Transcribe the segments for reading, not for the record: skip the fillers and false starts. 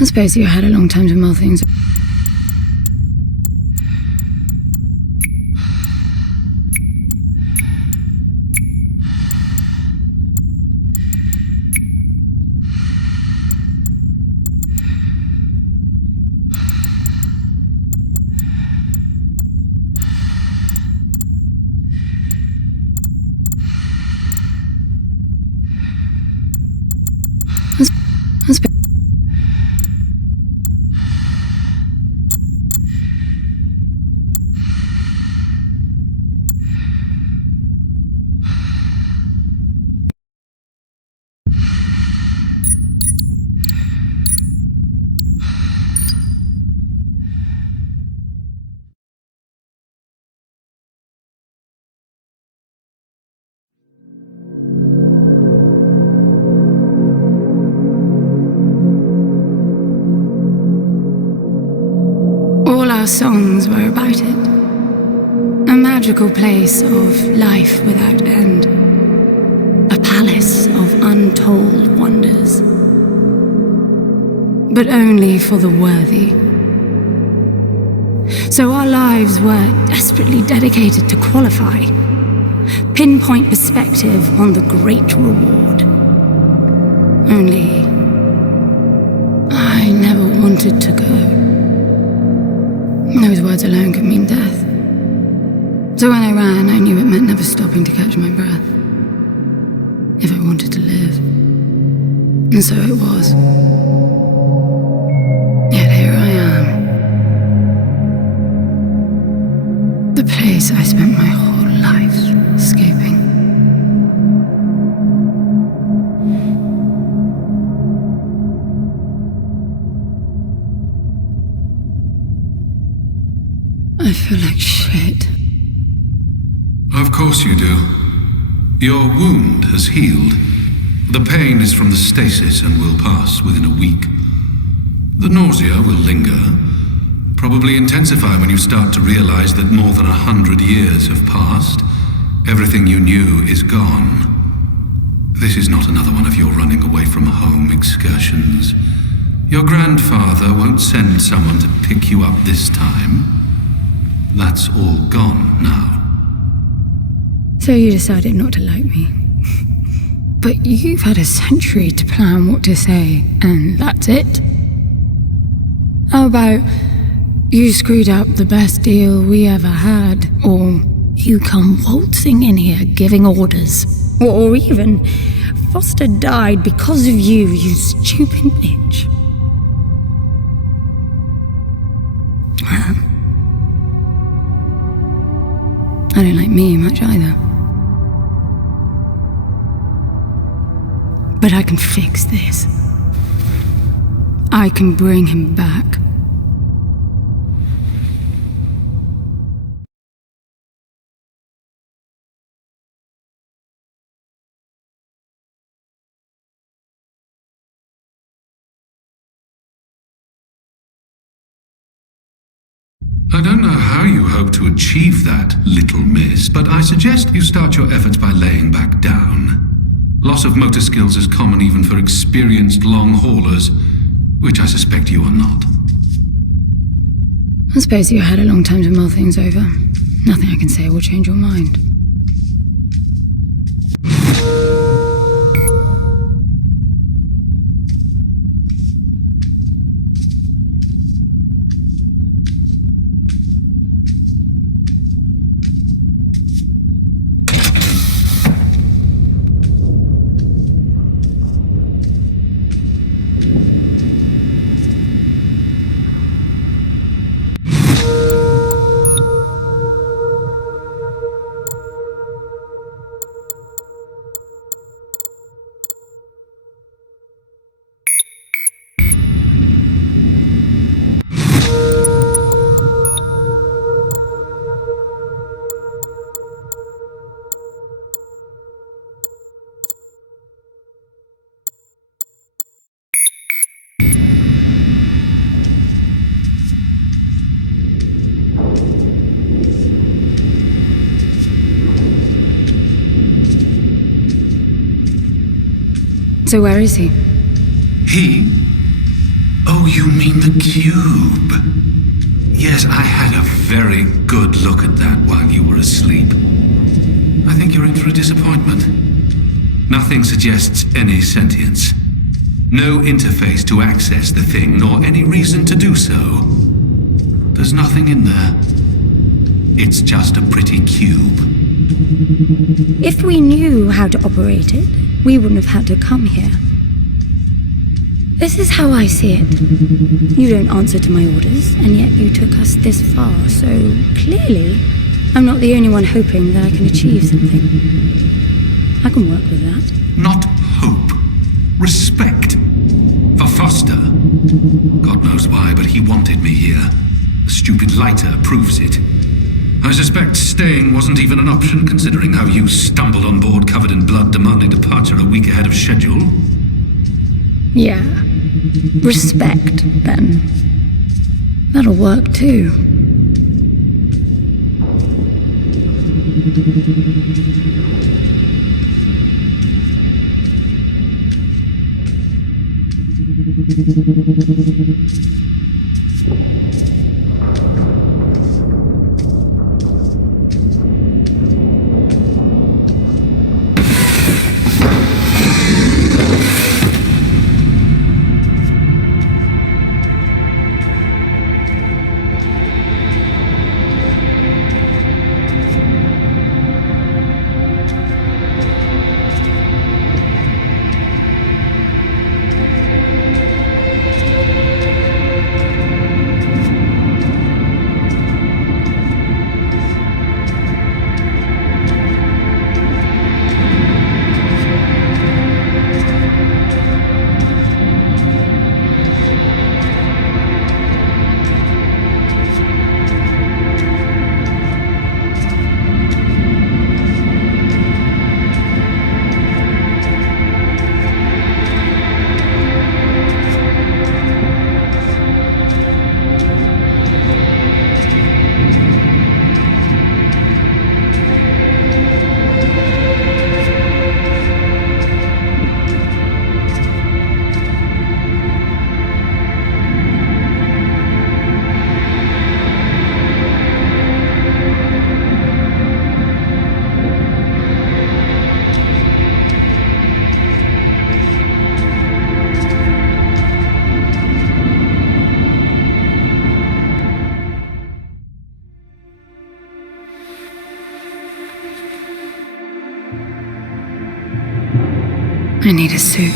I suppose you had a long time to mull things. All our songs were about it. A magical place of life without end. A palace of untold wonders. But only for the worthy. So our lives were desperately dedicated to qualify. Pinpoint perspective on the great reward. Only I never wanted to go. Those words alone could mean death. So when I ran, I knew it meant never stopping to catch my breath. If I wanted to live. And so it was. Yet here I am. The place I spent my whole life escaping. I feel like shit. Of course you do. Your wound has healed. The pain is from the stasis and will pass within a week. The nausea will linger, probably intensify when you start to realize that more than 100 years have passed. Everything you knew is gone. This is not another one of your running away from home excursions. Your grandfather won't send someone to pick you up this time. That's all gone now. So you decided not to like me. But you've had a century to plan what to say, and that's it? How about you screwed up the best deal we ever had, or you come waltzing in here giving orders, or even Foster died because of you, you stupid bitch. I don't like me much either. But I can fix this. I can bring him back. I don't know how you hope to achieve that, little miss, but I suggest you start your efforts by laying back down. Loss of motor skills is common even for experienced long haulers, which I suspect you are not. I suppose you had a long time to mull things over. Nothing I can say will change your mind. So where is he? He? Oh Oh, you mean the cube? Yes, I had a very good look at that while you were asleep. I think you're in for a disappointment. Nothing suggests any sentience. No interface to access the thing, nor any reason to do so. There's nothing in there. It's just a pretty cube. If we knew how to operate it, we wouldn't have had to come here. This is how I see it. You don't answer to my orders, and yet you took us this far, so clearly I'm not the only one hoping that I can achieve something. I can work with that. Not hope. Respect. For Foster. God knows why, but he wanted me here. The stupid lighter proves it. I suspect staying wasn't even an option, considering how you stumbled on board covered in blood, demanding departure a week ahead of schedule. Yeah. Respect, then. That'll work too. I need a suit.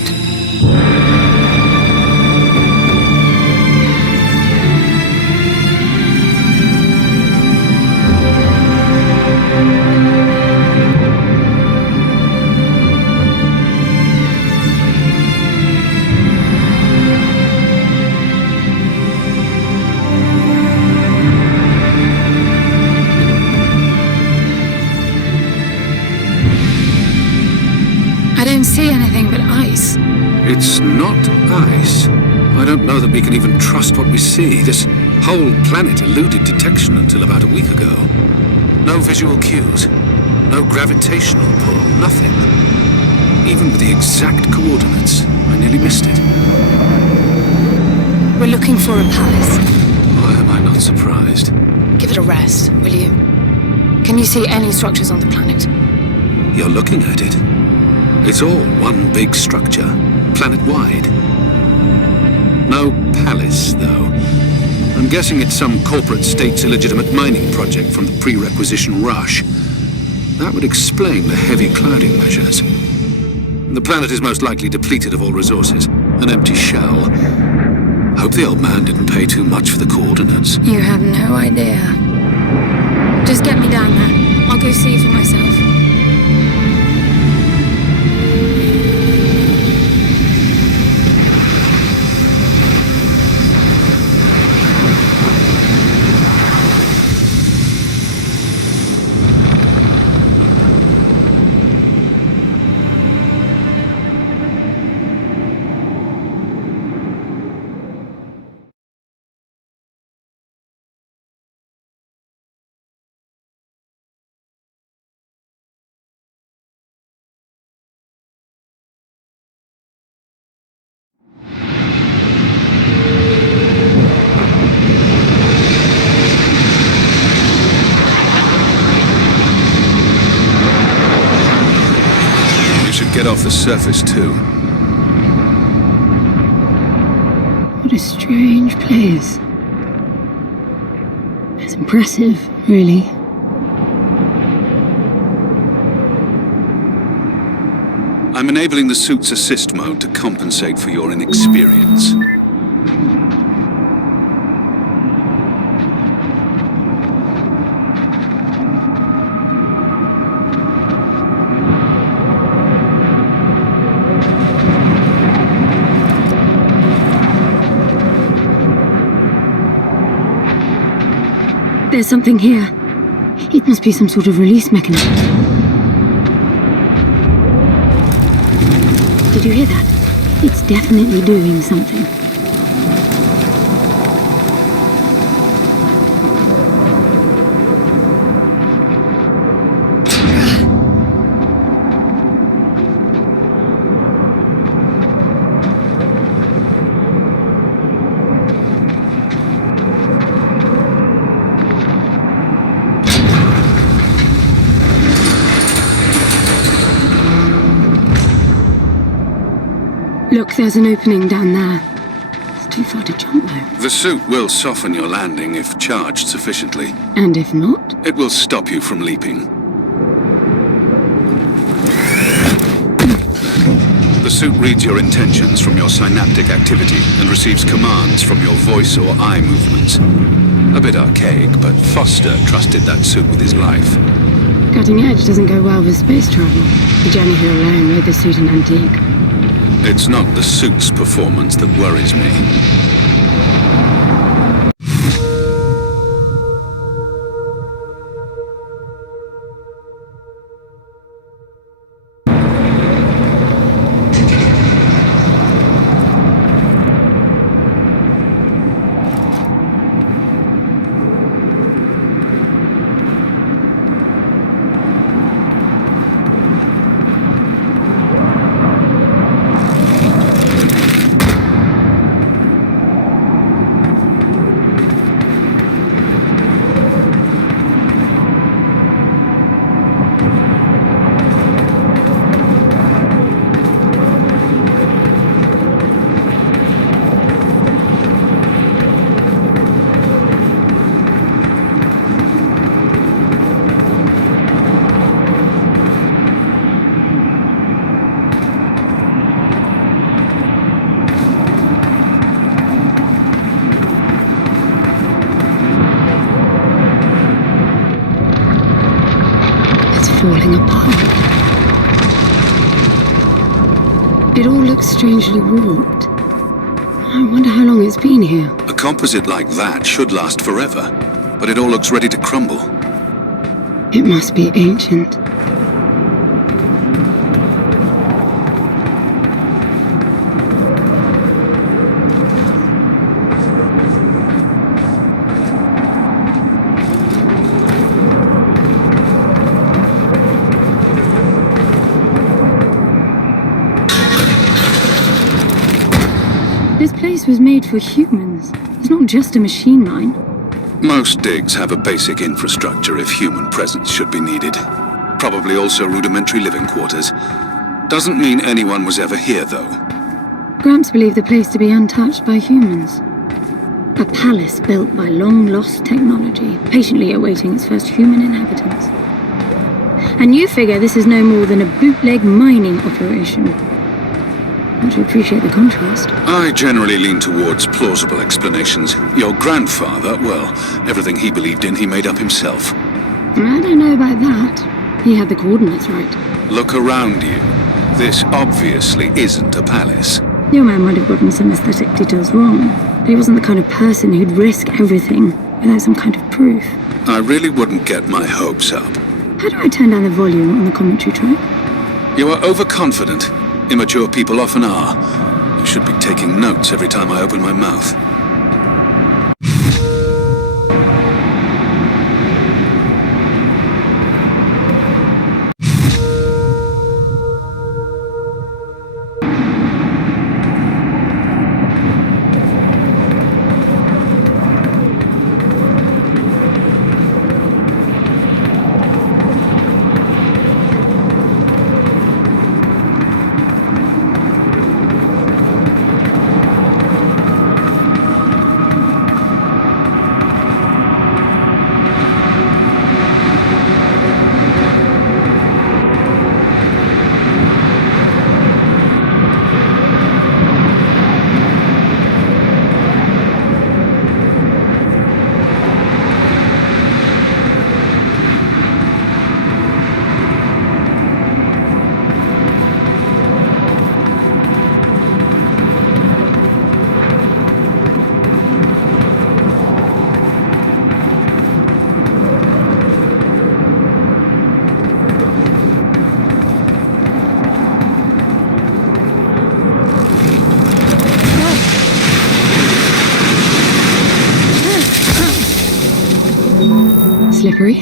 I don't see anything but ice. It's not ice. I don't know that we can even trust what we see. This whole planet eluded detection until about a week ago. No visual cues. No gravitational pull. Nothing. Even with the exact coordinates, I nearly missed it. We're looking for a palace. Why am I not surprised? Give it a rest, will you? Can you see any structures on the planet? You're looking at it. It's all one big structure, planet-wide. No palace, though. I'm guessing it's some corporate state's illegitimate mining project from the pre-requisition rush. That would explain the heavy clouding measures. The planet is most likely depleted of all resources, an empty shell. Hope the old man didn't pay too much for the coordinates. You have no idea. Just get me down there. I'll go see for myself. get off the surface too. What a strange place. It's impressive, really. I'm enabling the suit's assist mode to compensate for your inexperience. There's something here. It must be some sort of release mechanism. Did you hear that? It's definitely doing something. Look, there's an opening down there. It's too far to jump, though. The suit will soften your landing if charged sufficiently. And if not? It will stop you from leaping. The suit reads your intentions from your synaptic activity and receives commands from your voice or eye movements. A bit archaic, but Foster trusted that suit with his life. Cutting edge doesn't go well with space travel. The journey here alone made the suit an antique. It's not the suit's performance that worries me. Falling apart. It all looks strangely warped. I wonder how long it's been here. A composite like that should last forever, but it all looks ready to crumble. It must be ancient. This place was made for humans. It's not just a machine mine. Most digs have a basic infrastructure if human presence should be needed. Probably also rudimentary living quarters. Doesn't mean anyone was ever here, though. Gramps believed the place to be untouched by humans. A palace built by long-lost technology, patiently awaiting its first human inhabitants. And you figure this is no more than a bootleg mining operation. Not to appreciate the contrast. I generally lean towards plausible explanations. Your grandfather, well, everything he believed in, he made up himself. I don't know about that. He had the coordinates right. Look around you. This obviously isn't a palace. Your man might have gotten some aesthetic details wrong, but he wasn't the kind of person who'd risk everything without some kind of proof. I really wouldn't get my hopes up. How do I turn down the volume on the commentary track? You are overconfident. Immature people often are. You should be taking notes every time I open my mouth. slippery.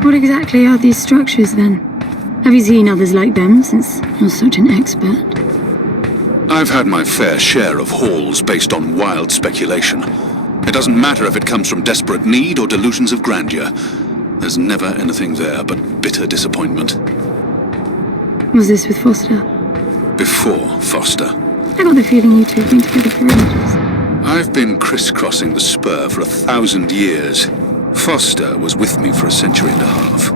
What exactly are these structures, then? Have you seen others like them, since you're such an expert? I've had my fair share of halls based on wild speculation. It doesn't matter if it comes from desperate need or delusions of grandeur. There's never anything there but bitter disappointment. Was this with Foster? Before Foster. I got the feeling you two have been together for ages. I've been crisscrossing the spur for 1,000 years. Foster was with me for a century and a half.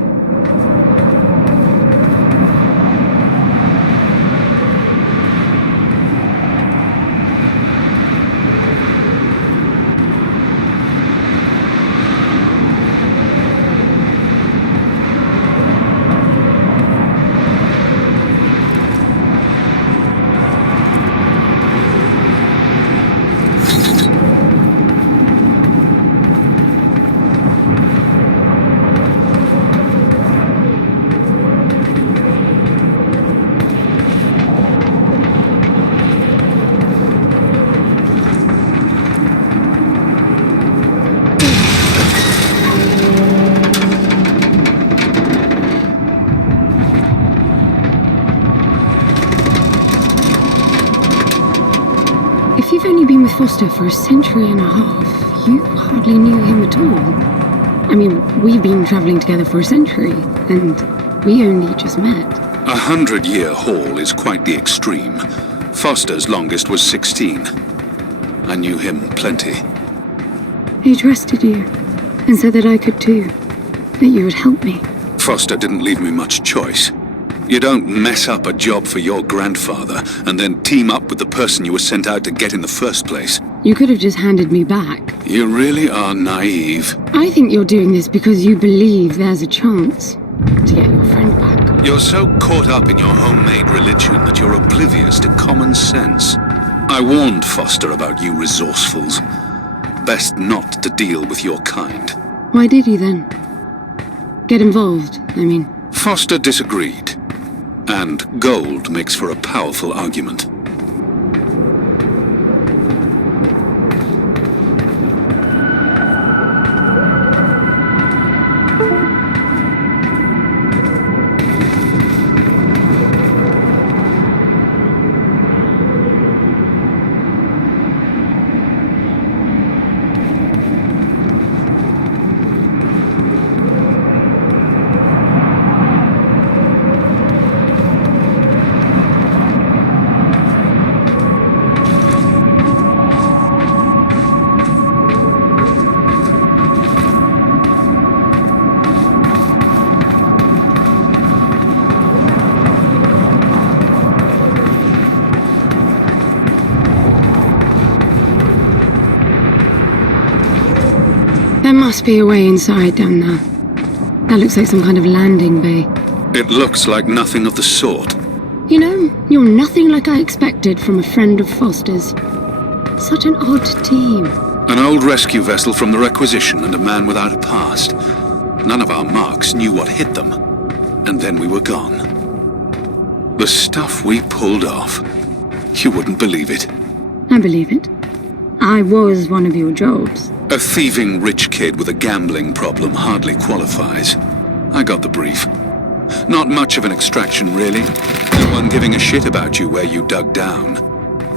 If you've only been with Foster for a century and a half, you hardly knew him at all. I mean, we've been traveling together for a century, and we only just met. 100-year haul is quite the extreme. Foster's longest was 16. I knew him plenty. He trusted you, and said that I could too, that you would help me. Foster didn't leave me much choice. You don't mess up a job for your grandfather and then team up with the person you were sent out to get in the first place. You could have just handed me back. You really are naive. I think you're doing this because you believe there's a chance to get your friend back. You're so caught up in your homemade religion that you're oblivious to common sense. I warned Foster about you resourcefuls. Best not to deal with your kind. Why did you then? Get involved, I mean. Foster disagreed. And gold makes for a powerful argument. There must be a way inside down there. That looks like some kind of landing bay. It looks like nothing of the sort. You know, you're nothing like I expected from a friend of Foster's. Such an odd team. An old rescue vessel from the Requisition and a man without a past. None of our marks knew what hit them. And then we were gone. The stuff we pulled off. You wouldn't believe it. I believe it. I was one of your jobs. A thieving rich kid with a gambling problem hardly qualifies. I got the brief. Not much of an extraction, really. No one giving a shit about you where you dug down.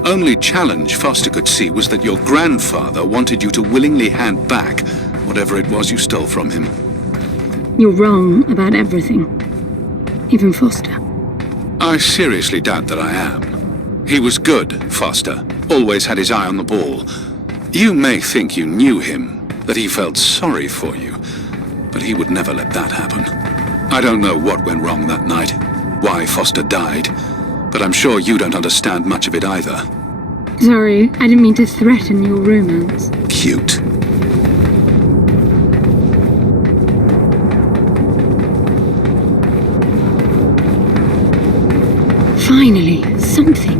Only challenge Foster could see was that your grandfather wanted you to willingly hand back whatever it was you stole from him. You're wrong about everything. Even Foster. I seriously doubt that I am. He was good, Foster. Always had his eye on the ball. You may think you knew him, that he felt sorry for you, but he would never let that happen. I don't know what went wrong that night, why Foster died, but I'm sure you don't understand much of it either. Sorry, I didn't mean to threaten your romance. Cute. Finally, something.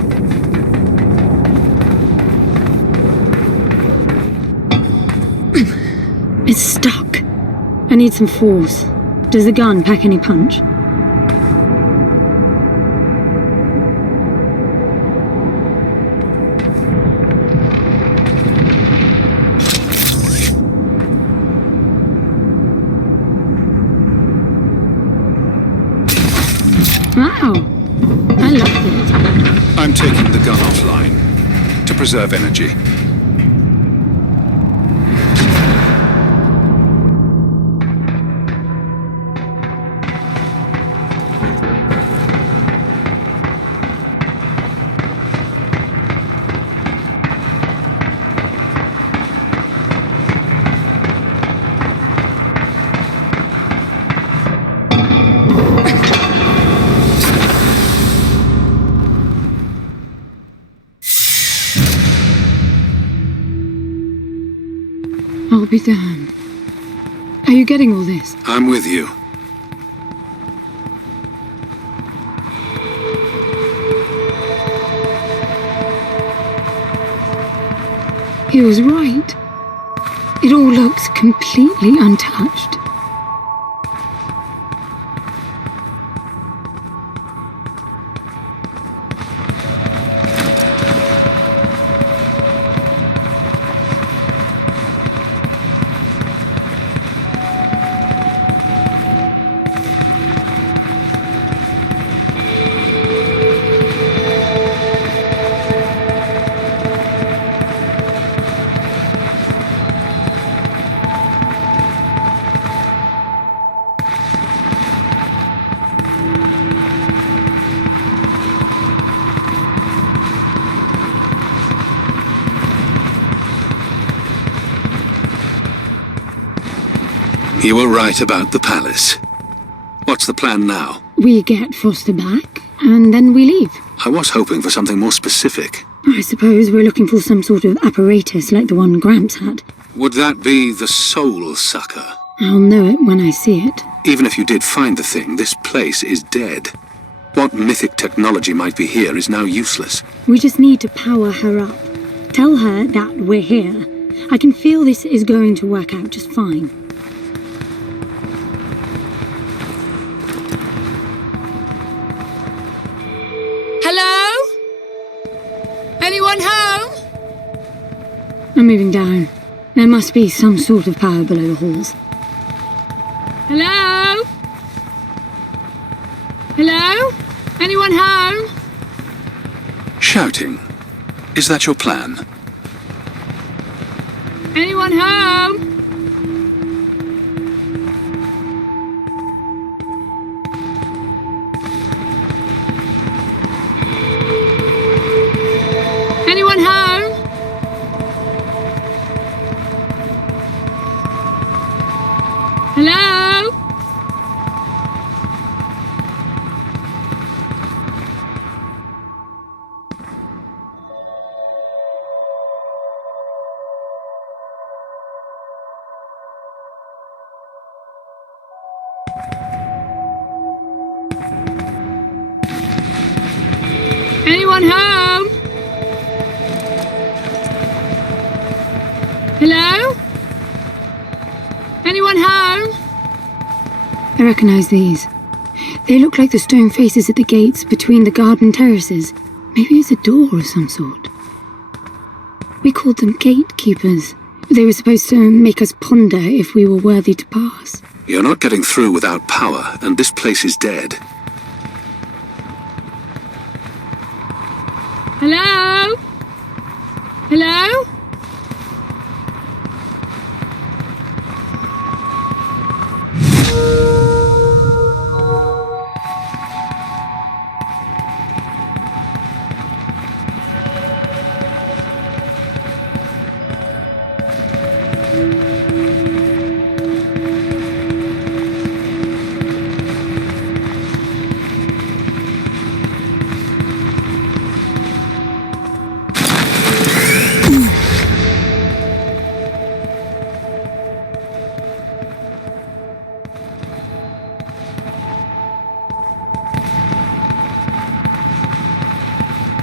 It's stuck. I need some force. Does the gun pack any punch? Wow, I love it. I'm taking the gun offline to preserve energy. I'll be damned. Are you getting all this? I'm with you. He was right. It all looks completely untouched. You were right about the palace. What's the plan now? We get Foster back, and then we leave. I was hoping for something more specific. I suppose we're looking for some sort of apparatus like the one Gramps had. Would that be the Soul Sucker? I'll know it when I see it. Even if you did find the thing, this place is dead. What mythic technology might be here is now useless. We just need to power her up. Tell her that we're here. I can feel this is going to work out just fine. Hello? Anyone home? I'm moving down. There must be some sort of power below the halls. Hello? Hello? Anyone home? Shouting. Is that your plan? Anyone home? Anyone home? Hello? Anyone home? Hello? Anyone home? I recognize these. They look like the stone faces at the gates between the garden terraces. Maybe it's a door of some sort. We called them gatekeepers. They were supposed to make us ponder if we were worthy to pass. You're not getting through without power, and this place is dead. Hello? Hello?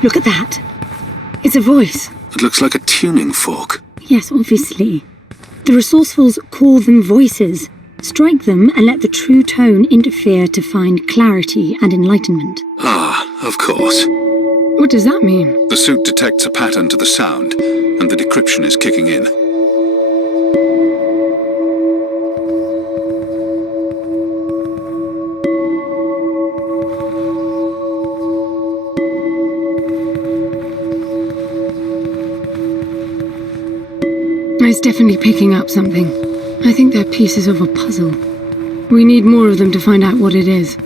Look at that. It's a voice. It looks like a tuning fork. Yes, obviously. The resourcefuls call them voices. Strike them and let the true tone interfere to find clarity and enlightenment. Ah, of course. What does that mean? The suit detects a pattern to the sound, and the decryption is kicking in. It's definitely picking up something. I think they're pieces of a puzzle. We need more of them to find out what it is.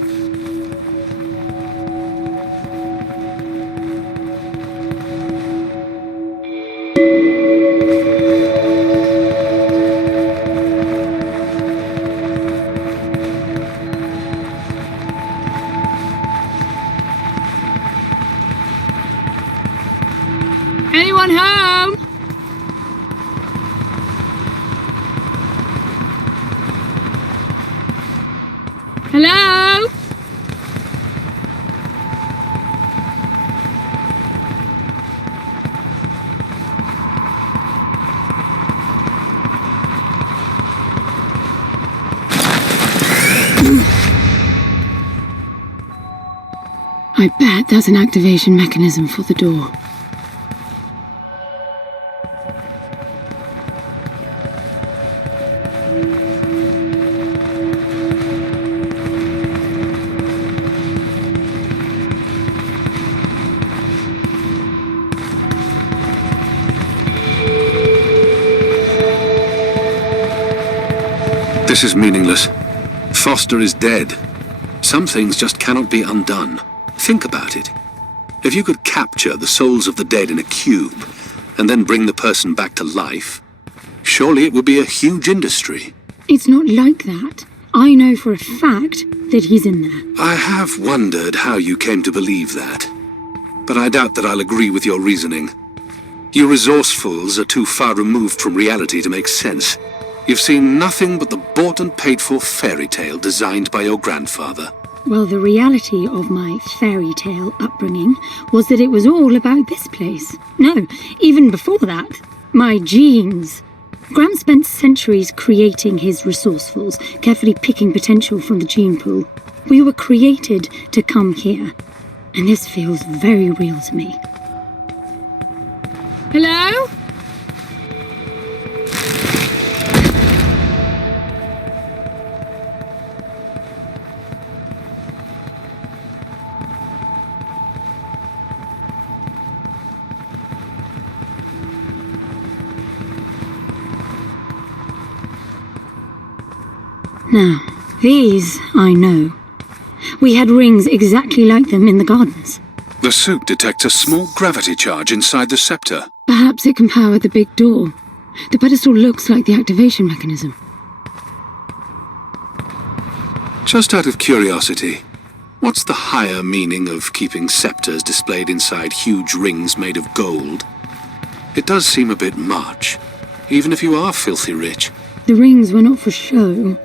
Anyone home? Hello? I bet that's an activation mechanism for the door. This is meaningless. Foster is dead. Some things just cannot be undone. Think about it. If you could capture the souls of the dead in a cube, and then bring the person back to life, surely it would be a huge industry. It's not like that. I know for a fact that he's in there. I have wondered how you came to believe that. But I doubt that I'll agree with your reasoning. You resourcefuls are too far removed from reality to make sense. You've seen nothing but the bought and paid for fairy tale designed by your grandfather. Well, the reality of my fairy tale upbringing was that it was all about this place. No, even before that, my genes. Graham spent centuries creating his resourcefuls, carefully picking potential from the gene pool. We were created to come here, and this feels very real to me. Hello? Now, these I know. We had rings exactly like them in the gardens. The suit detects a small gravity charge inside the scepter. Perhaps it can power the big door. The pedestal looks like the activation mechanism. Just out of curiosity, what's the higher meaning of keeping scepters displayed inside huge rings made of gold? It does seem a bit much, even if you are filthy rich. The rings were not for show.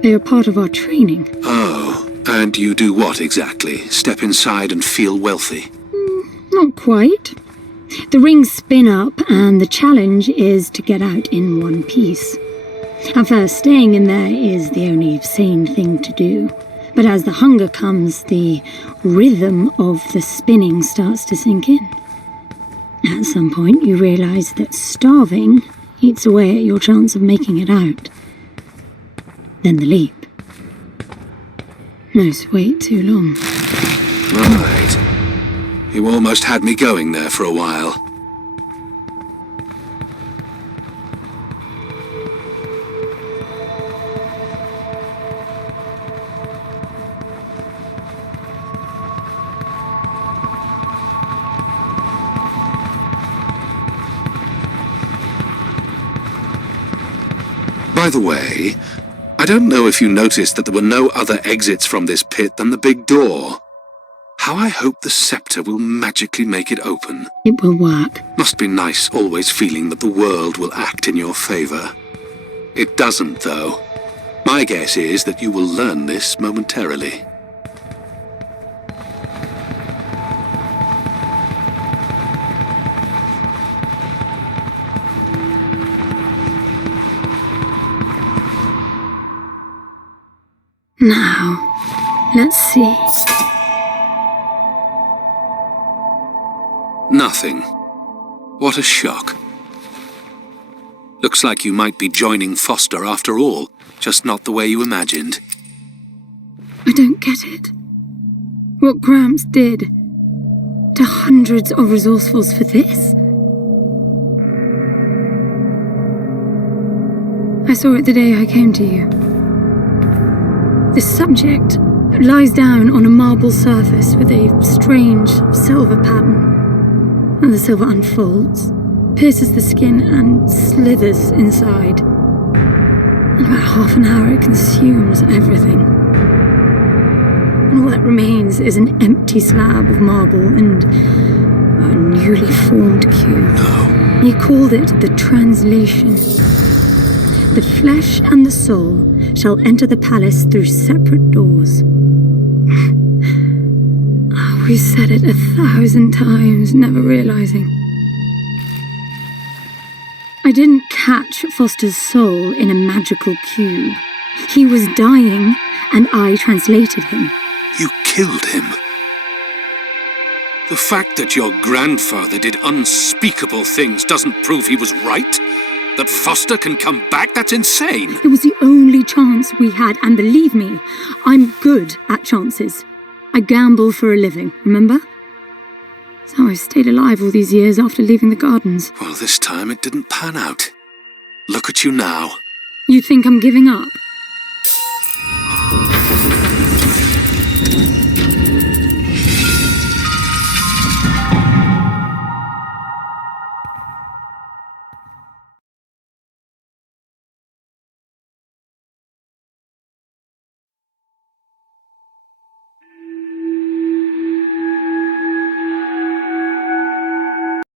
They are part of our training. Oh, and you do what exactly? Step inside and feel wealthy? Not quite. The rings spin up, and the challenge is to get out in one piece. At first, staying in there is the only sane thing to do. But as the hunger comes, the rhythm of the spinning starts to sink in. At some point, you realize that starving eats away at your chance of making it out. Then the leap. No, wait too long. Right. You almost had me going there for a while. By the way, I don't know if you noticed that there were no other exits from this pit than the big door. How I hope the scepter will magically make it open. It will work. Must be nice always feeling that the world will act in your favor. It doesn't, though. My guess is that you will learn this momentarily. Now, let's see. Nothing. What a shock. Looks like you might be joining Foster after all, just not the way you imagined. I don't get it. What Gramps did to hundreds of resourcefuls for this? I saw it the day I came to you. The subject lies down on a marble surface with a strange silver pattern. And the silver unfolds, pierces the skin, and slithers inside. In about half an hour, it consumes everything. And all that remains is an empty slab of marble and a newly formed cube. No. He called it the translation. The flesh and the soul shall enter the palace through separate doors. We said it 1,000 times, never realizing. I didn't catch Foster's soul in a magical cube. He was dying, and I translated him. You killed him. The fact that your grandfather did unspeakable things doesn't prove he was right? That Foster can come back? That's insane! It was the only chance we had, and believe me, I'm good at chances. I gamble for a living, remember? That's how I stayed alive all these years after leaving the gardens. Well, this time it didn't pan out. Look at you now. You think I'm giving up?